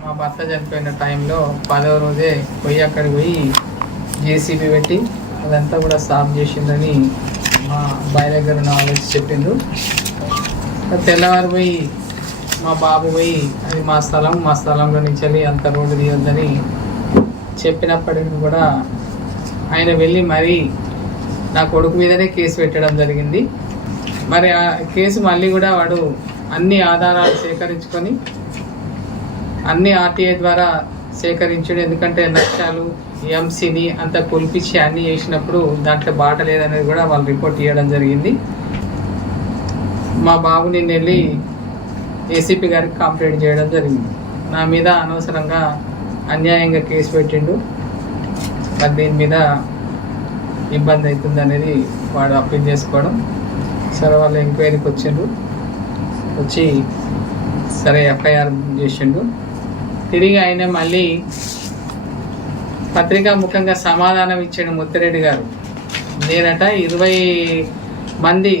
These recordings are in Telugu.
మా భర్త చనిపోయిన టైంలో పదవ రోజే పోయి అక్కడికి పోయి జేసీబీ పెట్టి అదంతా కూడా సాఫ్ చేసిందని మా బాయ్ దగ్గర నాలెడ్జ్ చెప్పిండు తెల్లవారు పోయి మా బాబు పోయి అది మా స్థలం మా స్థలంలో నుంచి వెళ్ళి అంత రోడ్డు తీయొద్దని చెప్పినప్పటికీ కూడా ఆయన వెళ్ళి మరీ నా కొడుకు మీదనే కేసు పెట్టడం జరిగింది. మరి ఆ కేసు మళ్ళీ కూడా వాడు అన్ని ఆధారాలు సేకరించుకొని అన్ని ఆర్టీఐ ద్వారా సేకరించడం. ఎందుకంటే నష్టాలు ఎంసీని అంత కొలిపించి అన్ని చేసినప్పుడు దాంట్లో బాట లేదనేది కూడా వాళ్ళు రిపోర్ట్ ఇవ్వడం జరిగింది. మా బాబు నిన్న వెళ్ళి ఏసీపీ గారికి కంప్లైంట్ చేయడం జరిగింది. నా మీద అనవసరంగా అన్యాయంగా కేసు పెట్టిండు. మరి దీని మీద ఇబ్బంది అవుతుంది అనేది వాడు అప్పీల్ చేసుకోవడం. సరే వాళ్ళు ఎంక్వైరీకి వచ్చిండ్రు. వచ్చి సరే ఎఫ్ఐఆర్ చేసిండు. తిరిగి ఆయన మళ్ళీ పత్రికా ముఖంగా సమాధానం ఇచ్చాడు ముత్తిరెడ్డి గారు. నేనట ఇరవై మంది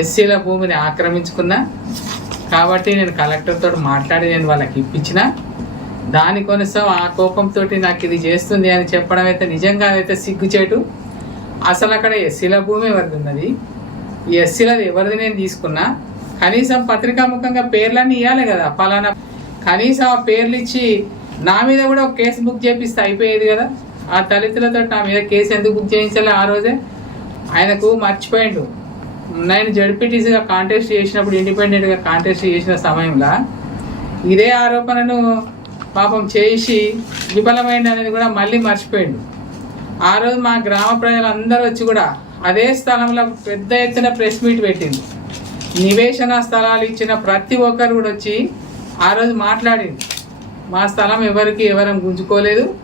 ఎస్సీల భూమిని ఆక్రమించుకున్నా. కాబట్టి నేను కలెక్టర్తో మాట్లాడి నేను వాళ్ళకి ఇప్పించిన. దాని కొనసాం ఆ కోపంతో నాకు ఇది చేస్తుంది అని చెప్పడం అయితే నిజంగా అయితే సిగ్గుచేటు. అసలు అక్కడ ఎస్సీల భూమి ఎవరిది ఉన్నది? ఈ ఎస్సీలది ఎవరిది నేను తీసుకున్నా? కనీసం పత్రికాముఖంగా పేర్లన్నీ ఇవ్వాలి కదా ఫలానా కనీసం ఆ పేర్లు ఇచ్చి నా మీద కూడా ఒక కేసు బుక్ చేపిస్తే అయిపోయేది కదా? ఆ దళితులతో నా మీద కేసు ఎందుకు బుక్ చేయించాలి ఆ రోజే? ఆయనకు మర్చిపోయిండు. నేను జడ్పీటీసీగా కాంటెస్ట్ చేసినప్పుడు ఇండిపెండెంట్గా కాంటెస్ట్ చేసిన సమయంలో ఇదే ఆరోపణను పాపం చేసి విఫలమైంది అనేది కూడా మళ్ళీ మర్చిపోయిండు. ఆ రోజు మా గ్రామ ప్రజలందరూ వచ్చి కూడా అదే స్థలంలో పెద్ద ఎత్తున ప్రెస్ మీట్ పెట్టింది నివేశన స్థలాలు ఇచ్చిన ప్రతి ఒక్కరు కూడా వచ్చి ఆ రోజు మాట్లాడింది. మా స్థలం ఎవరికి ఎవరం గుంజుకోలేదు.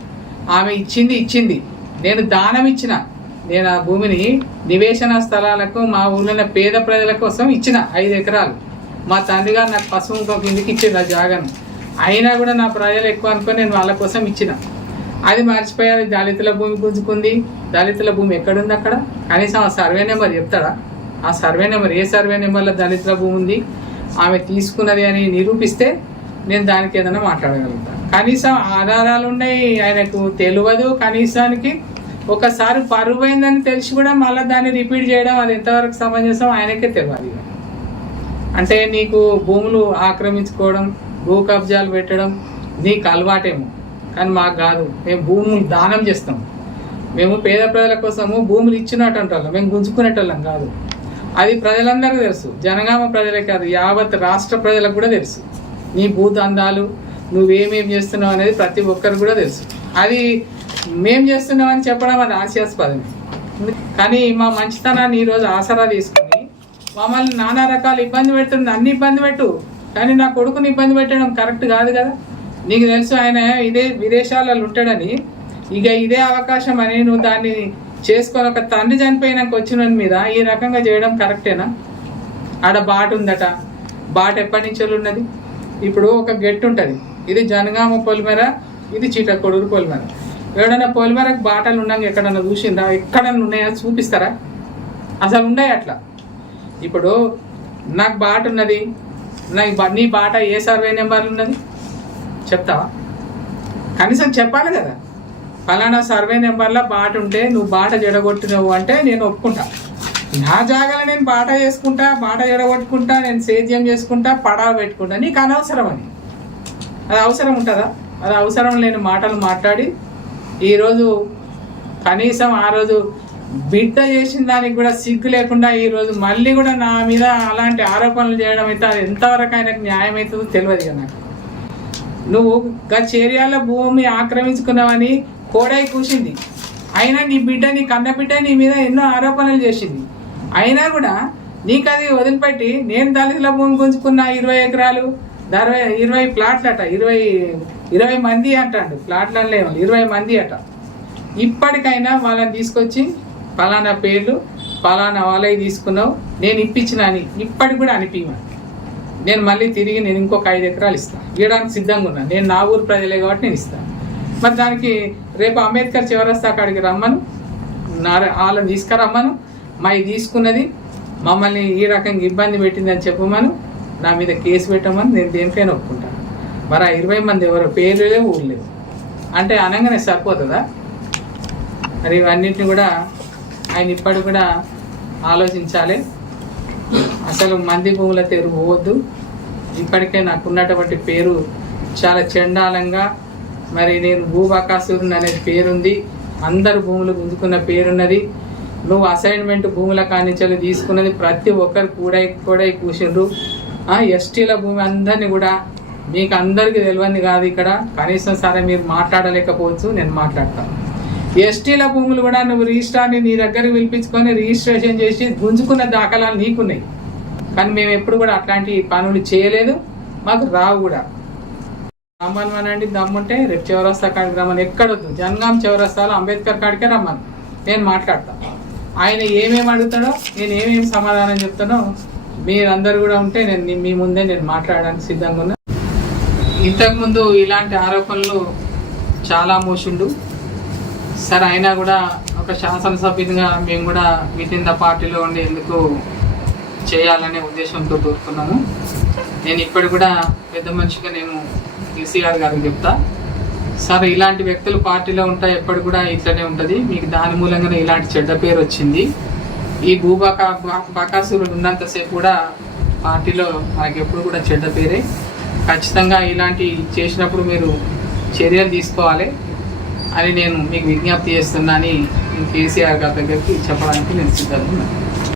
ఆమె ఇచ్చింది ఇచ్చింది. నేను దానం ఇచ్చిన. నేను ఆ భూమిని నివేశన స్థలాలకు మా ఊళ్ళో పేద ప్రజల కోసం ఇచ్చిన ఐదు ఎకరాలు. మా తండ్రి గారు నాకు పశువు కిందికి ఇచ్చింది ఆ జాగాను. అయినా కూడా నా ప్రజలు ఎక్కువ అనుకొని నేను వాళ్ళ కోసం ఇచ్చిన. అది మర్చిపోయారు. దళితుల భూమి గుంజుకుంది. దళితుల భూమి ఎక్కడుంది అక్కడ? కనీసం ఆ సర్వే నెంబర్ చెప్తాడా? ఆ సర్వే నెంబర్ ఏ సర్వే నెంబర్లో దళితుల భూమి ఉంది? ఆమె తీసుకున్నది అని నిరూపిస్తే నేను దానికి ఏదైనా మాట్లాడగలుగుతాను కనీసం ఆధారాలు ఉన్నాయి ఆయనకు తెలియదు కనీసానికి. ఒకసారి పరువు అయిందని తెలిసి కూడా మళ్ళీ దాన్ని రిపీట్ చేయడం అది ఎంతవరకు సమంజసం ఆయనకే తెలియాలి అంటే నీకు భూములు ఆక్రమించుకోవడం భూ కబ్జాలు పెట్టడం నీకు అలవాటేమో. కానీ మాకు కాదు మేము భూములు దానం చేస్తాం. మేము పేద ప్రజల కోసము భూములు ఇచ్చినట్టు అంటాం మేము గుంజుకునేటోళ్ళం కాదు. అది ప్రజలందరికీ తెలుసు. జనగామ ప్రజలే కాదు యావత్ రాష్ట్ర ప్రజలకు కూడా తెలుసు. నీ భూదందాలు నువ్వేమేం చేస్తున్నావు అనేది ప్రతి ఒక్కరికి కూడా తెలుసు. అది మేం చేస్తున్నాం అని చెప్పడం అది హాస్యాస్పదమే. కానీ మా మంచితనాన్ని ఈరోజు ఆసరా తీసుకుని మమ్మల్ని నానా రకాల ఇబ్బంది పెడుతుంది అన్ని ఇబ్బంది పెట్టు. కానీ నా కొడుకుని ఇబ్బంది పెట్టడం కరెక్ట్ కాదు కదా. నీకు తెలుసు ఆయన ఇదే విదేశాలలో ఉంటాడని. ఇక ఇదే అవకాశం అని నువ్వు దాన్ని చేసుకొని ఒక తండ్రి చనిపోయినాక వచ్చిన మీద ఈ రకంగా చేయడం కరెక్టేనా? ఆడ బాట ఉందట. బాట ఎప్పటి నుంచి ఉన్నది? ఇప్పుడు ఒక గెట్ ఉంటుంది. ఇది జనగామ పొలిమేర ఇది చీటకొడుగు పొలిమేర. ఎవడన్నా పొలిమేరకు బాటలు ఉన్నాక ఎక్కడన్నా చూసిందా ఎక్కడన్నా ఉన్నాయా? చూపిస్తారా? అసలు ఉన్నాయి అట్లా? ఇప్పుడు నాకు బాట ఉన్నది. నాకు నీ బాట ఏ సర్వే నెంబర్ ఉన్నది? చెప్తావా? కనీసం చెప్పాలి కదా. ఫలానా సర్వే నెంబర్లో బాట ఉంటే నువ్వు బాట జడగొట్టినవు అంటే నేను ఒప్పుకుంటా. నా జాగాలో నేను బాట చేసుకుంటా బాట జడగొట్టుకుంటా నేను సేద్యం చేసుకుంటా పడావ పెట్టుకుంటా. నీకు అనవసరం అని అది అవసరం ఉంటుందా? అది అవసరం లేని మాటలు మాట్లాడి ఈరోజు కనీసం ఆ రోజు బిడ్డ చేసిన దానికి కూడా సిగ్గు లేకుండా ఈరోజు మళ్ళీ కూడా నా మీద అలాంటి ఆరోపణలు చేయడం అయితే అది ఎంతవరకు ఆయనకు న్యాయం అవుతుందో తెలియదు కదా నాకు. నువ్వు గత చేరియాల భూమి ఆక్రమించుకున్నావని కోడై కూసింది అయినా నీ బిడ్డ నీ కన్న బిడ్డ నీ మీద ఎన్నో ఆరోపణలు చేసింది. అయినా కూడా నీకు అది వదిలిపెట్టి నేను దళితుల భూమి గుంజుకున్న ఇరవై ఎకరాలు అరవై ఇరవై ప్లాట్లు అట ఇరవై ఇరవై మంది అంటాడు. ప్లాట్లలో ఏమో ఇరవై మంది అట. ఇప్పటికైనా వాళ్ళని తీసుకొచ్చి పలానా పేర్లు పలానా వాళ్ళవి తీసుకున్నావు నేను ఇప్పించిన అని ఇప్పటికి కూడా అనిపించాను నేను మళ్ళీ తిరిగి నేను ఇంకొక ఐదు ఎకరాలు ఇస్తాను ఇవ్వడానికి సిద్ధంగా ఉన్నాను నేను నా ఊరు ప్రజలే కాబట్టి నేను ఇస్తాను మరి దానికి రేపు అంబేద్కర్ చివరస్తా అక్కడికి రమ్మను. వాళ్ళని తీసుకురమ్మను. మా తీసుకున్నది. మమ్మల్ని ఈ రకంగా ఇబ్బంది పెట్టిందని చెప్పమను. నా మీద కేసు పెట్టమని. నేను దేనికైనా ఒప్పుకుంటాను మరి ఆ ఇరవై మంది ఎవరు పేరు లేవు ఊరు లేవు. అంటే అనగానే సరిపోతుందా? మరి ఇవన్నిటిని కూడా ఆయన ఇప్పటికి కూడా ఆలోచించాలి. అసలు మంది భూముల తెరు పోవద్దు. ఇప్పటికే నాకు ఉన్నటువంటి పేరు చాలా చండాలంగా మరి నేను భూబకాసురుని అనే పేరుంది. అందరు భూములు గుంజుకున్న పేరున్నది. నువ్వు అసైన్మెంట్ భూముల కానించాలి తీసుకున్నది ప్రతి ఒక్కరు కూడా కూడా కూర్చుండ్రు ఎస్టీల భూమి అందరినీ కూడా మీకు అందరికీ తెలియంది కాదు ఇక్కడ. కనీసం సరే మీరు మాట్లాడలేకపోవచ్చు నేను మాట్లాడతాను ఎస్టీల భూములు కూడా నువ్వు రిజిస్ట్రార్ని నీ దగ్గరికి పిలిపించుకొని రిజిస్ట్రేషన్ చేసి గుంజుకున్న దాఖలాలు నీకున్నాయి. కానీ మేము ఎప్పుడు కూడా అట్లాంటి పనులు చేయలేదు. మాకు రావు కూడా. రమ్మని అనండి దమ్ముంటే రేపు చౌరస్తా కాడికి రమ్మని. ఎక్కడొద్దు. జనగాం చౌరస్తాలో అంబేద్కర్ కాడికే రమ్మను. నేను మాట్లాడతాను ఆయన ఏమేమి అడుగుతాడో నేను ఏమేమి సమాధానం చెప్తానో మీరందరూ కూడా ఉంటే నేను మీ ముందే నేను మాట్లాడడానికి సిద్ధంగా ఉన్నా. ఇంతకుముందు ఇలాంటి ఆరోపణలు చాలా మోసిండు. సరే అయినా కూడా ఒక శాసనసభ్యునిగా మేము కూడా విత్ ఇన్ ద పార్టీలో ఉండి ఎందుకు చేయాలనే ఉద్దేశంతో కోరుకున్నాము నేను ఇప్పటి కూడా పెద్ద మనిషిగా నేను కేసీఆర్ గారికి చెప్తా. సార్ ఇలాంటి వ్యక్తులు పార్టీలో ఉంటా ఎప్పటి కూడా ఇట్లనే ఉంటుంది. మీకు దాని మూలంగానే ఇలాంటి చెడ్డ పేరు వచ్చింది. ఈ భూబాక బకాసురుడు ఉన్నంతసేపు కూడా పార్టీలో మనకి ఎప్పుడు కూడా చెడ్డ పేరే. ఖచ్చితంగా ఇలాంటి చేసినప్పుడు మీరు చర్యలు తీసుకోవాలి అని నేను మీకు విజ్ఞప్తి చేస్తున్నా అని కేసీఆర్ గారి దగ్గరికి చెప్పడానికి నేను సిద్ధంగా ఉన్నాను.